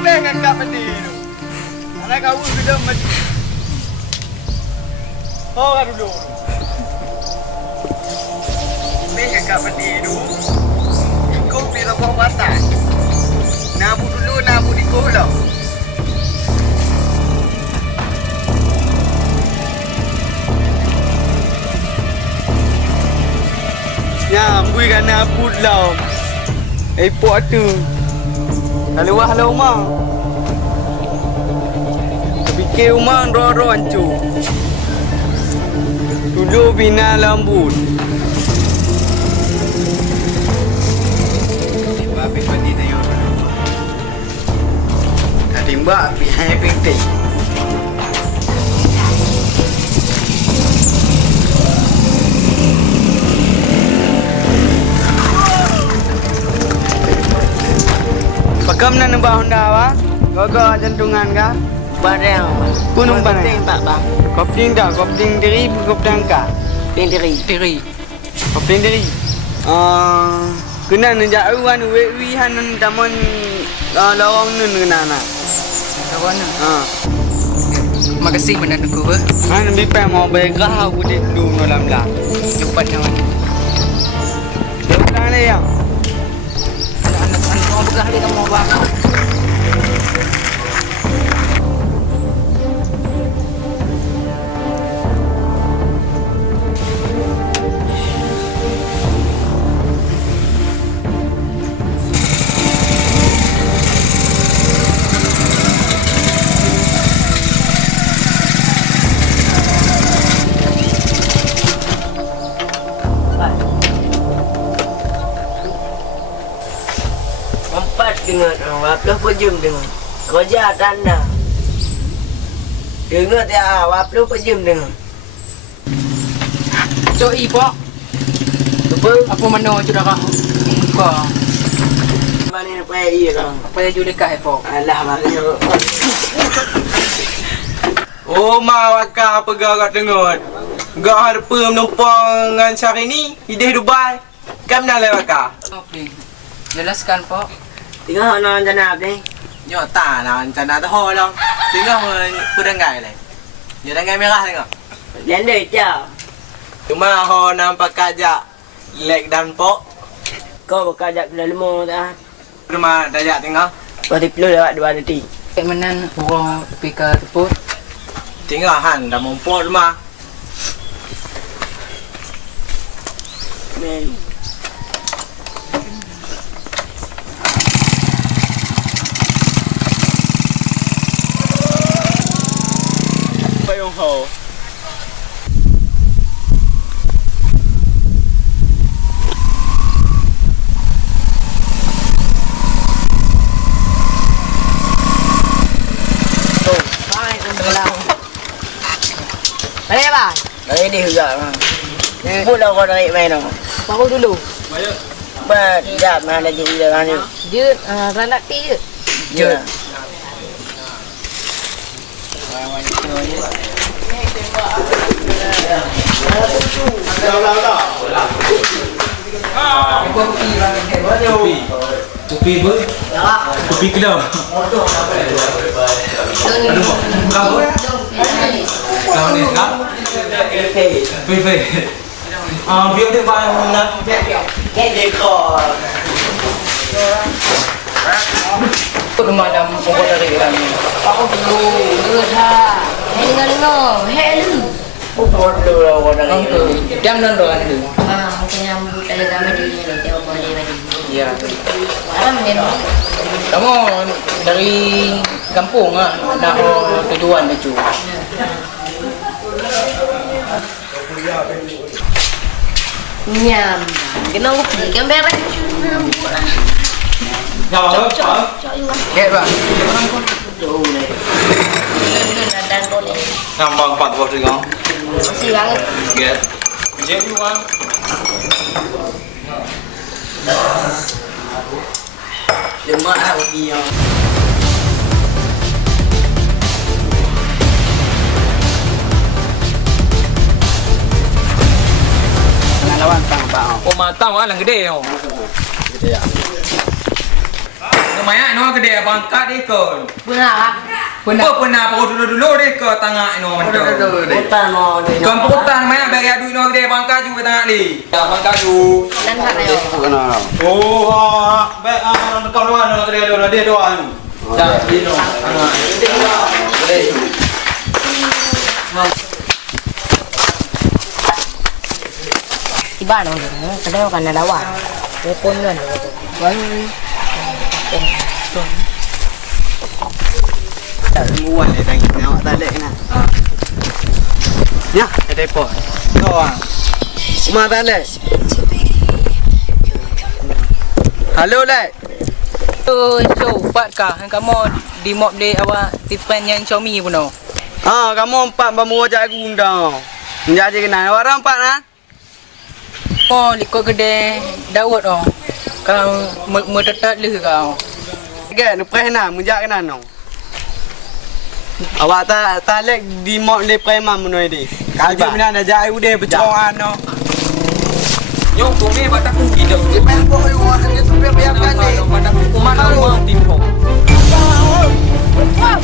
dengan kat peti tu. Anak kau sudah mati. Oh, kan dulu. Dengan kat peti tu. Kau pilih bawa batas. Nabu dulu, nabu di kolam. Ya, ambui kan nabu lau. Airport tu. Kalau wah lau mah. Fikir rumah ro-ro hancur. Dulu bina lambut. Habis mandi dia. Tadi mbak pihak piti. Pakam na nambah Honda wa? Gogo jantungan ka? Barang. Kunung pa na. Tak bang. Kopling dah, kopling diri, kopling ka. Diri. Kopling diri. Kena nejak uan we han taman lawang nun kena na. Kawan makasih benar aku ber. Han bipai mau bergah aku di dulu dalam lah. Cepat kawan. Lepas ni yang. Anak-anak mau bergah dia mau bakar. Dengan waplah pejam dengan kerja tanda dengar dia waplah pejam dengan Cok ipo. Apa mana sudah kau? Kau. Mana nak iya kan? Apa yang jual kah ipo? Alah maknya. Oh, mawakah apa gak dengar? Gak ada penumpang dengan cari ni, ide Dubai. Kam nak lewat kah? Okey. Jelaskan po. Tengah nak jana apa ni? Nyo tak nak rencana tu ho long. Tengah perangai le. Dia rangai merah tengok. Dia ada je. Cuma ho nampak kajak leg dan pok. Kau berkajak kena lemah dah. Cuma dajak tengok. Berarti perlu lewat 2 detik. Kat mana orang pika teput? Tengok han dah mumpuk rumah. Men. Bayong ho. Balik apa? Dari ni juga. Mula kau naik main tu. Baru dulu. Jap mana jadi kan ni. Dia ranak ti je. Je. Kopi apa? Kopi kelam. Aduh, kau kau ni tak? Pei. Biar dia bawa nak. Rumah dah pokok dari orang ni. Aku dulu dah. Dengar. Hello. Pukul tu lah orang Angku. Jam nan doan tu. Makanya buta le kami di sini tengok kau dia tadi. Ya. Alam ni. Kamu dari kampung ah nak tujuan tu. Nyam. Kena upi kan beres. Nampak lah. Cok you. Get ba? tu ni. Dan boleh. Nambang 4 bos dengan. Masih banget. Get. Jem you ah. Lemak lah ubi yang. Lawan tang bang. Oh matang ah lang gede oh. Gede ya. Namanya ino gede bangka deh kon. Benar. Pernah dulu deh ke tengah ino mentok. Putan mau deh. Kon putan namanya bagi adu ino gede bangka juga tengah di. Ya bangka ju. Dan sana yo. Oh, baik kau doan ino gede doan dia doan. Ya ino. Iba no. Kadang kan ada wa. Pun kan. Wan. Tak muan dia tanya awak tak lek nak. Ya, ada apa? Doan. Semua tak lek. Halo lek. So, pat ka. Kamu di mob de awak tipen yang Xiaomi pun no. Kamu empat bamu ajak aku undang. Menjadi kenal. Orang empat nah. Mo likut gede Daud oh. Kau mendetat leh kau. Ke, lepas nak menjak kenal no. Awak tak lek di mob le preman menoi di. Kaji mana dah jai udah bercoan no. Yo kumi batak ku hidup. Lepas kau orang ni supaya biarkan ni. Batak ku mana mau timpo. Wow.